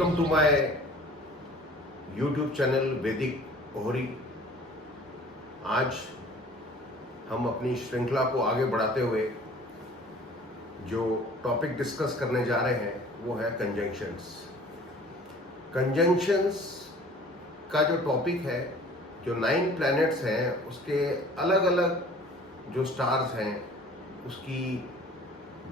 Welcome to my YouTube channel Vaidik Ohri. आज हम अपनी श्रृंखला को आगे बढ़ाते हुए जो टॉपिक डिस्कस करने जा रहे हैं वो है कंजंक्शंस। कंजंक्शंस का जो टॉपिक है, जो 9 प्लैनेट्स हैं उसके अलग अलग जो स्टार्स हैं उसकी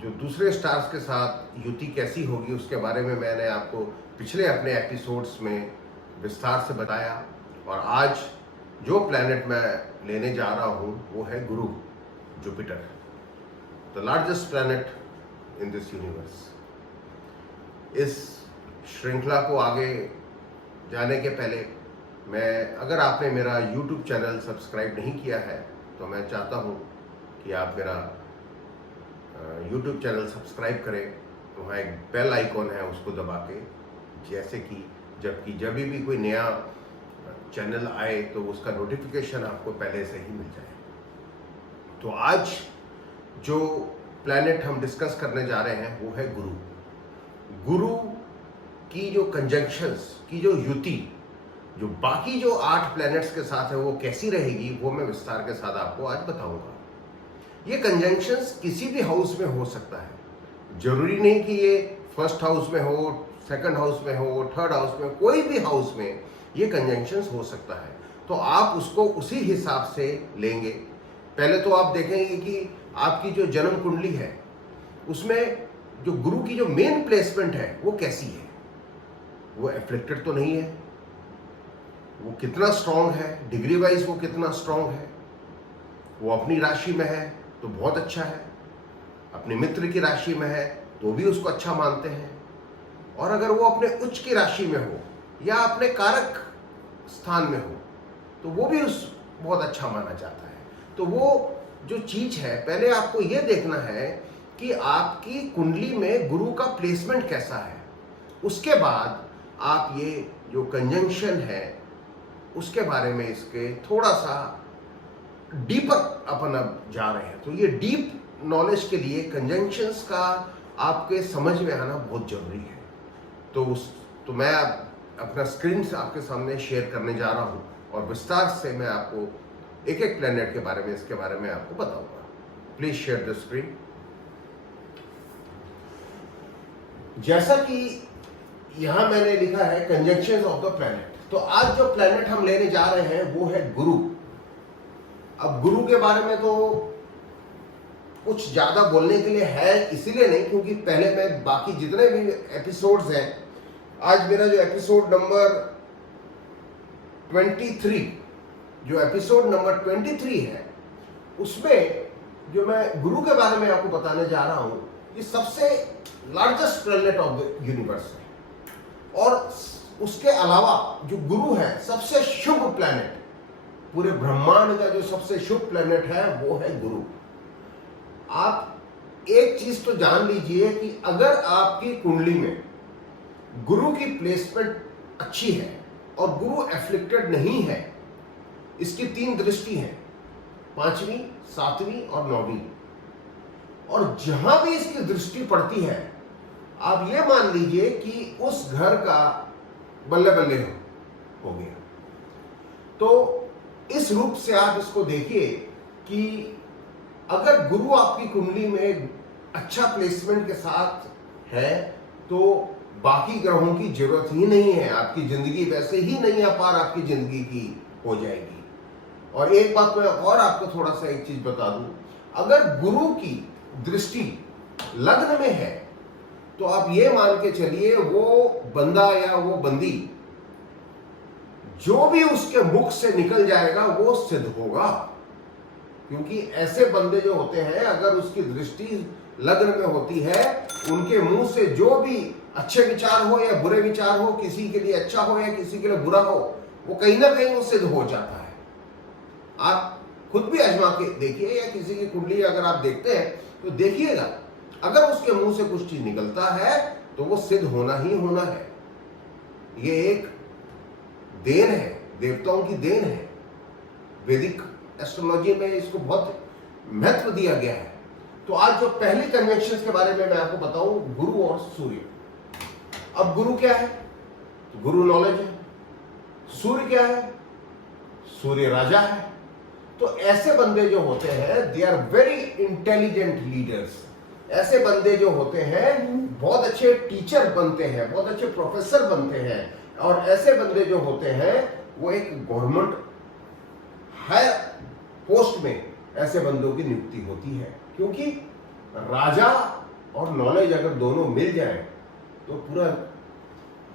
जो दूसरे स्टार्स के साथ युति कैसी होगी उसके बारे में मैंने आपको पिछले अपने एपिसोड्स में विस्तार से बताया। और आज जो प्लैनेट मैं लेने जा रहा हूँ वो है गुरु, Jupiter, the largest planet in this universe. इस श्रृंखला को आगे जाने के पहले अगर आपने मेरा यूट्यूब चैनल सब्सक्राइब नहीं किया है तो मैं चाहता हूँ कि आप मेरा यूट्यूब चैनल सब्सक्राइब करें। वहाँ एक बेल आइकॉन है, उसको दबा के, जैसे कि जब भी कोई नया चैनल आए तो उसका नोटिफिकेशन आपको पहले से ही मिल जाए। तो आज जो प्लैनेट हम डिस्कस करने जा रहे हैं वो है गुरु। गुरु की जो कंजंक्शंस की जो युति जो बाकी जो 8 प्लैनेट्स के साथ है वो कैसी रहेगी वो मैं विस्तार के साथ आपको आज बताऊंगा। ये कंजंक्शंस किसी भी हाउस में हो सकता है, जरूरी नहीं कि ये फर्स्ट हाउस में हो, सेकंड हाउस में हो, थर्ड हाउस में, कोई भी हाउस में ये कंजंक्शंस हो सकता है। तो आप उसको उसी हिसाब से लेंगे। पहले तो आप देखेंगे कि आपकी जो जन्म कुंडली है उसमें जो गुरु की जो मेन प्लेसमेंट है वो कैसी है। वो एफ्लिक्टेड तो नहीं है, वो कितना स्ट्रांग है, डिग्री वाइज वो कितना स्ट्रांग है। वो अपनी राशि में है तो बहुत अच्छा है, अपने मित्र की राशि में है तो भी उसको अच्छा मानते हैं, और अगर वो अपने उच्च की राशि में हो या अपने कारक स्थान में हो तो वो भी बहुत अच्छा माना जाता है। तो वो जो चीज है, पहले आपको ये देखना है कि आपकी कुंडली में गुरु का प्लेसमेंट कैसा है। उसके बाद आप ये जो कंजंक्शन है उसके बारे में इसके थोड़ा सा डीपर अपन अब जा रहे हैं। तो ये डीप नॉलेज के लिए कंजंक्शंस का आपके समझ में आना बहुत जरूरी है। तो मैं अपना स्क्रीन से आपके सामने शेयर करने जा रहा हूं और विस्तार से मैं आपको एक एक प्लैनेट के बारे में, इसके बारे में आपको बताऊंगा। Please share the screen. जैसा कि यहां मैंने लिखा है कंजंक्शंस ऑफ द प्लैनेट, तो आज जो प्लैनेट हम लेने जा रहे हैं वो है गुरु। अब गुरु के बारे में तो कुछ ज्यादा बोलने के लिए है इसीलिए नहीं क्योंकि पहले मैं बाकी जितने भी एपिसोड्स हैं, आज मेरा जो एपिसोड नंबर 23 जो एपिसोड नंबर 23 है उसमें जो मैं गुरु के बारे में आपको बताने जा रहा हूं, ये सबसे largest planet of the universe है। और उसके अलावा जो गुरु है सबसे शुभ प्लैनेट, पूरे ब्रह्मांड का जो सबसे शुभ प्लैनेट है वो है गुरु। आप एक चीज तो जान लीजिए कि अगर आपकी कुंडली में गुरु की प्लेसमेंट अच्छी है और गुरु एफ्लिक्टेड नहीं है, इसकी 3 दृष्टि है, 5वीं, 7वीं और 9वीं, और जहां भी इसकी दृष्टि पड़ती है आप ये मान लीजिए कि उस घर का बल्ले बल्ले हो गया। तो इस रूप से आप इसको देखिए कि अगर गुरु आपकी कुंडली में अच्छा प्लेसमेंट के साथ है तो बाकी ग्रहों की जरूरत ही नहीं है, आपकी जिंदगी वैसे ही नहीं आ पार आपकी जिंदगी की हो जाएगी। और एक बात मैं और आपको थोड़ा सा एक चीज बता दूं, अगर गुरु की दृष्टि लग्न में है तो आप ये मान के चलिए वो बंदा या वो बंदी जो भी उसके मुख से निकल जाएगा वो सिद्ध होगा। क्योंकि ऐसे बंदे जो होते हैं, अगर उसकी दृष्टि लग्न में होती है, उनके मुंह से जो भी अच्छे विचार हो या बुरे विचार हो, किसी के लिए अच्छा हो या किसी के लिए बुरा हो, वो कहीं ना कहीं वो सिद्ध हो जाता है। आप खुद भी आजमा के देखिए या किसी की कुंडली अगर आप देखते हैं तो देखिएगा, अगर उसके मुंह से कुछ चीज निकलता है तो वो सिद्ध होना ही होना है। ये एक देन है, देवताओं की देन है। वैदिक एस्ट्रोलॉजी में इसको बहुत महत्व दिया गया है। तो आज जो पहली कन्वेंशन के बारे में मैं आपको बताऊं, गुरु और सूर्य। अब गुरु क्या है? गुरु नॉलेज है। सूर्य क्या है? सूर्य राजा है। तो ऐसे बंदे जो होते हैं they are very intelligent leaders. ऐसे बंदे जो होते हैं बहुत अच्छे टीचर बनते हैं, बहुत अच्छे प्रोफेसर बनते हैं। और ऐसे बंदे जो होते हैं वो एक गवर्नमेंट हायर पोस्ट में ऐसे बंदों की नियुक्ति होती है, क्योंकि राजा और नॉलेज अगर दोनों मिल जाए तो पूरा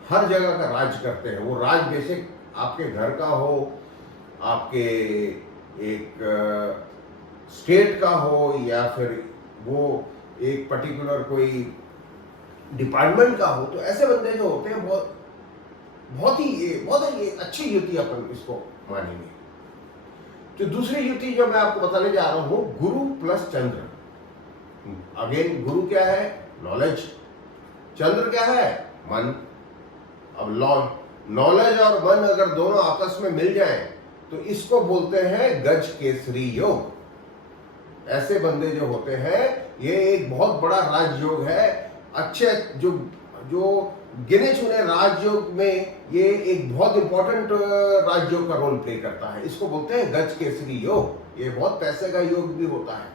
हर जगह का राज करते हैं। वो राज बेसिक आपके घर का हो, आपके एक स्टेट का हो, या फिर वो एक पर्टिकुलर कोई डिपार्टमेंट का हो। तो ऐसे बंदे जो होते हैं बहुत ही अच्छी युति अपन इसको मानेंगे। तो दूसरी युति जो मैं आपको बताने जा रहा हूं, गुरु प्लस चंद्र। अगेन गुरु क्या है? नॉलेज। चंद्र क्या है? मन। अब नॉलेज और मन अगर दोनों आपस में मिल जाएं तो इसको बोलते हैं गज केसरी योग। ऐसे बंदे जो होते हैं ये एक बहुत बड़ा राजयोग है। अच्छे जो गिने चुने राजयोग में ये एक बहुत इंपॉर्टेंट राजयोग का रोल प्ले करता है। इसको बोलते हैं गज केसरी योग। ये बहुत पैसे का योग भी होता है।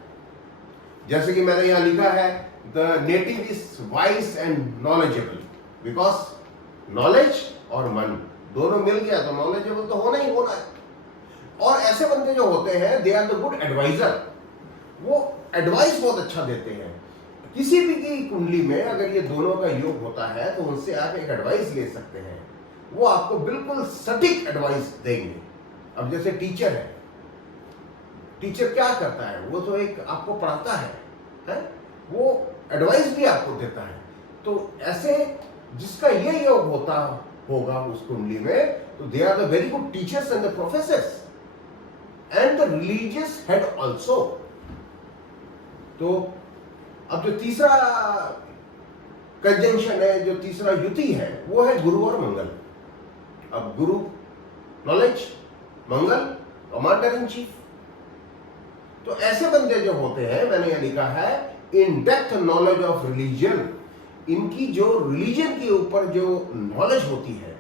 जैसे कि मैंने यहां लिखा है, the native is vice and knowledgeable, because knowledge और मन दोनों मिल गया तो नॉलेजेबल तो होना ही होना है। और ऐसे बंदे जो होते हैं they are the good advisor. वो एडवाइस बहुत अच्छा देते हैं। किसी भी की कुंडली में अगर ये दोनों का योग होता है तो उनसे आप एक एडवाइस ले सकते हैं। वो आपको बिल्कुल सटीक एडवाइस देंगे। अब जैसे टीचर है, टीचर क्या करता है? वो तो एक आपको पढ़ाता है? वो एडवाइस भी आपको देता है। तो ऐसे जिसका ये योग होता होगा उस कुंडली में, तो they are the very good teachers and the professors and the religious head also. तो अब जो तीसरा कंजंक्शन है, जो तीसरा युति है, वो है गुरु और मंगल। अब गुरु knowledge, Mangal commander in chief. तो ऐसे बंदे जो होते हैं, मैंने यह लिखा है, in depth knowledge of religion. इनकी जो रिलीजन के ऊपर जो नॉलेज होती है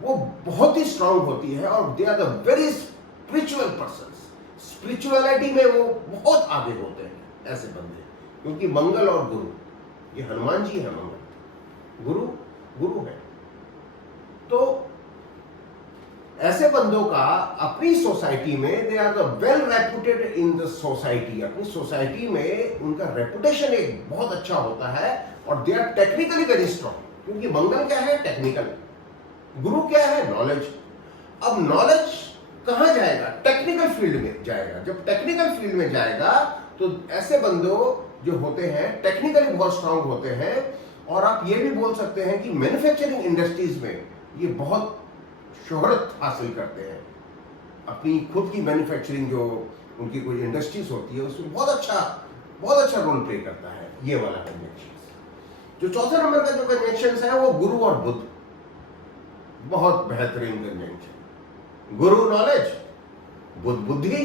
वो बहुत ही स्ट्रांग होती है। और they are the very spiritual person. Spirituality में वो बहुत आगे होते हैं ऐसे बंदे, क्योंकि मंगल और गुरु, ये हनुमान जी है। मंगल गुरु है। तो ऐसे बंदों का अपनी सोसाइटी में they are the well reputed in the society. अपनी सोसाइटी में उनका रेपुटेशन एक बहुत अच्छा होता है। और they are technically very strong, क्योंकि मंगल क्या है? टेक्निकल। गुरु क्या है? नॉलेज। अब नॉलेज कहां जाएगा? टेक्निकल फील्ड में जाएगा। जब टेक्निकल फील्ड में जाएगा तो ऐसे बंदों जो होते हैं टेक्निकली बहुत स्ट्रांग होते हैं। और आप ये भी बोल सकते हैं कि मैन्युफैक्चरिंग इंडस्ट्रीज में ये बहुत शोहरत हासिल करते हैं। अपनी खुद की मैन्युफैक्चरिंग जो उनकी कोई इंडस्ट्रीज होती है उसमें बहुत अच्छा रोल प्ले करता है ये वाला कंजंक्शन। जो चौथे नंबर का जो कंजंक्शन है वो गुरु और बुध। बहुत बेहतरीन कंजंक्शन। गुरु नॉलेज, बुध बुद्धि।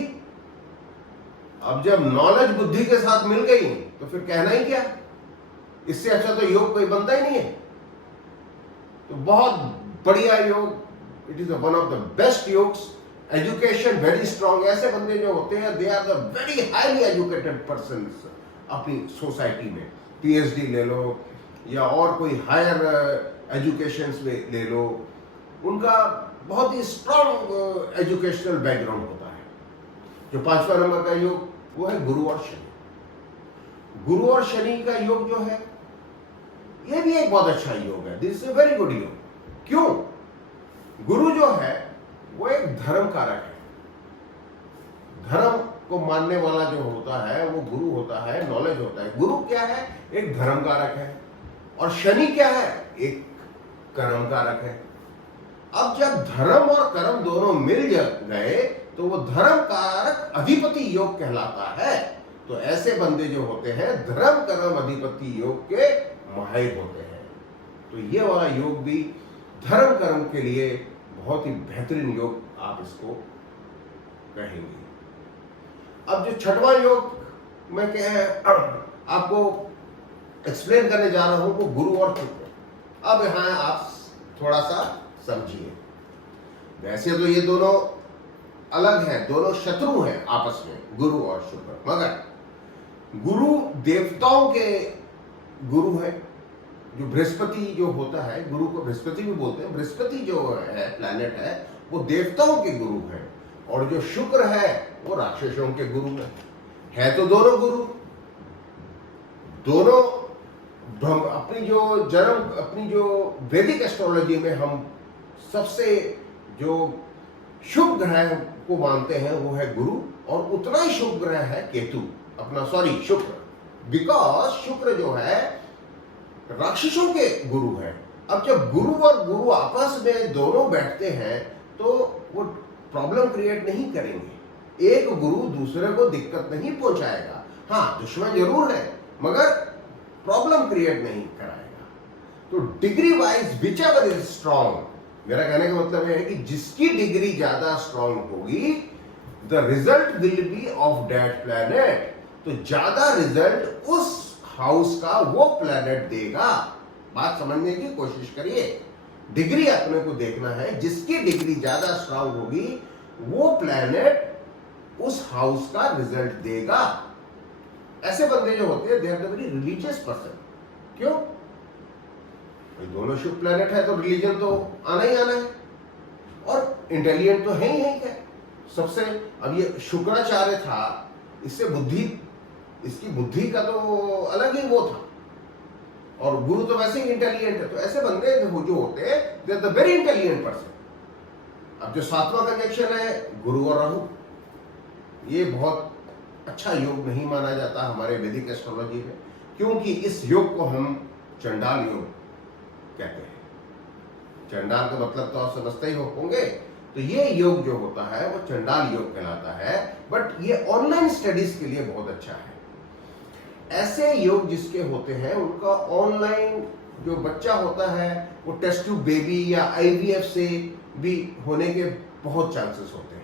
अब जब नॉलेज बुद्धि के साथ मिल गई तो फिर कहना ही क्या? इससे अच्छा तो योग कोई बनता ही नहीं है। तो बहुत बढ़िया योग, it is one of the best योग्स। Education very strong. ऐसे बंदे जो होते हैं they are the very highly educated person अपनी सोसाइटी में। पीएचडी ले लो या और कोई हायर एजुकेशन में ले लो, उनका बहुत ही स्ट्रांग एजुकेशनल बैकग्राउंड होता है। जो पांचवा नंबर का योग वो है गुरु और शनि। गुरु और शनि का योग जो है ये भी एक बहुत अच्छा योग है। This is a very good योग। क्यों? गुरु जो है वो एक धर्म कारक है। धर्म को मानने वाला जो होता है वो गुरु होता है, नॉलेज होता है। गुरु क्या है? एक धर्म कारक है। और शनि क्या है? एक कर्म कारक है। अब जब धर्म और कर्म दोनों मिल गए तो वो धर्म कारक अधिपति योग कहलाता है। तो ऐसे बंदे जो होते हैं धर्म कर्म अधिपति योग के माहिर होते हैं। तो ये वाला योग भी धर्म कर्म के लिए बहुत ही बेहतरीन योग आप इसको कहेंगे। अब जो छठवां योग मैं आपको एक्सप्लेन करने जा रहा हूं वो गुरु और शुक्र। अब यहां आप थोड़ा सा समझिए। वैसे तो ये दोनों अलग हैं, दोनों शत्रु हैं आपस में, गुरु और शुक्र। मगर गुरु देवताओं के गुरु है। जो बृहस्पति जो होता है, गुरु को बृहस्पति भी बोलते हैं। बृहस्पति जो है प्लैनेट है, वो देवताओं के गुरु है, और जो शुक्र है वो राक्षसों के गुरु है तो दोनों गुरु। दोनों अपनी जो वैदिक एस्ट्रोलॉजी में हम सबसे जो शुभ ग्रह को मानते हैं वो है गुरु, और उतना ही शुभ ग्रह है केतु, शुक्र। बिकॉज शुक्र जो है राक्षसों के गुरु है। अब जब गुरु और गुरु आपस में दोनों बैठते हैं तो वो प्रॉब्लम क्रिएट नहीं करेंगे। एक गुरु दूसरे को दिक्कत नहीं पहुंचाएगा, हाँ दुश्मन जरूर है मगर प्रॉब्लम क्रिएट नहीं कराएगा। तो degree wise which ever is strong, मेरा कहने का मतलब है कि जिसकी डिग्री ज्यादा स्ट्रॉन्ग होगी, the result will be of that planet. तो ज्यादा रिजल्ट उस हाउस का वो प्लैनेट देगा। बात समझने की कोशिश करिए। डिग्री अपने को देखना है, जिसकी डिग्री ज्यादा स्ट्रांग होगी वो प्लैनेट उस हाउस का रिजल्ट देगा। ऐसे बंदे जो होते हैं they are the very religious person. क्यों? भाई दोनों शुभ प्लैनेट है तो रिलीजन तो आना ही आना है, और इंटेलिजेंट तो है ही नहीं क्या सबसे। अब ये शुक्राचार्य था, इसकी बुद्धि का तो अलग ही वो था, और गुरु तो वैसे ही इंटेलिजेंट है। तो ऐसे बंदे जो होते हैं they are the very intelligent person. अब जो 7वां कंजक्शन है गुरु और राहु, ये बहुत अच्छा योग नहीं माना जाता हमारे वैदिक एस्ट्रोलॉजी में, क्योंकि इस योग को हम चंडाल योग कहते हैं। चंडाल का मतलब तो आप समझते ही होंगे। तो ये योग जो होता है वो चंडाल योग कहलाता है, बट ये ऑनलाइन स्टडीज के लिए बहुत अच्छा है। ऐसे योग जिसके होते हैं उनका ऑनलाइन जो बच्चा होता है वो टेस्ट ट्यूब बेबी या आईवीएफ से भी होने के बहुत चांसेस होते हैं।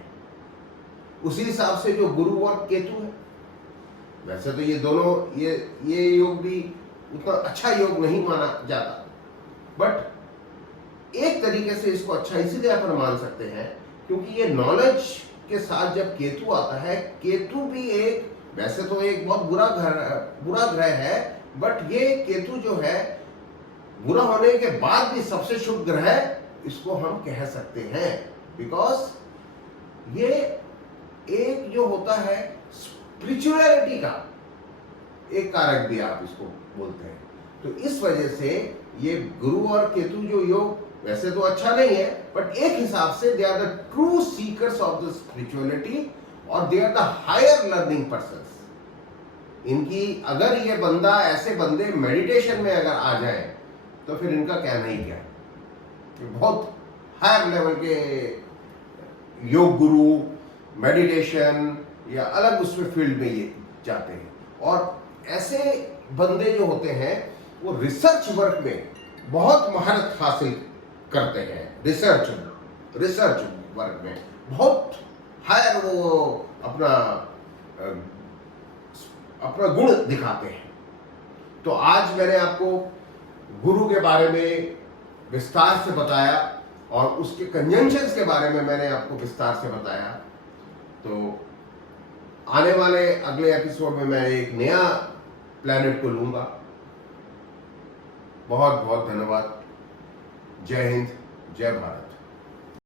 उसी हिसाब से जो गुरु और केतु है, वैसे तो ये दोनों ये योग भी उतना अच्छा योग नहीं माना जाता, बट एक तरीके से इसको अच्छा इसीलिए अपन मान सकते हैं क्योंकि ये नॉलेज के साथ जब केतु आता है, केतु भी एक वैसे तो एक बहुत बुरा ग्रह है, बट ये केतु जो है बुरा होने के बाद भी सबसे शुभ ग्रह इसको हम कह सकते हैं, बिकॉज ये एक जो होता है स्पिरिचुअलिटी का एक कारक भी आप इसको बोलते हैं। तो इस वजह से ये गुरु और केतु जो योग वैसे तो अच्छा नहीं है, बट एक हिसाब से they are the true seekers of the spirituality और they are the higher learning persons. इनकी अगर ये बंदा ऐसे बंदे मेडिटेशन में अगर आ जाए तो फिर इनका कहना ही क्या, बहुत हायर लेवल के योग गुरु मेडिटेशन या अलग उसमें फील्ड में ये जाते हैं। और ऐसे बंदे जो होते हैं वो रिसर्च वर्क में बहुत महारत हासिल करते हैं। रिसर्च वर्क में बहुत हायर वो अपना गुण दिखाते हैं। तो आज मैंने आपको गुरु के बारे में विस्तार से बताया और उसके कंजंक्शंस के बारे में मैंने आपको विस्तार से बताया। तो आने वाले अगले एपिसोड में मैं एक नया प्लैनेट को लूंगा। बहुत बहुत धन्यवाद। जय हिंद, जय भारत।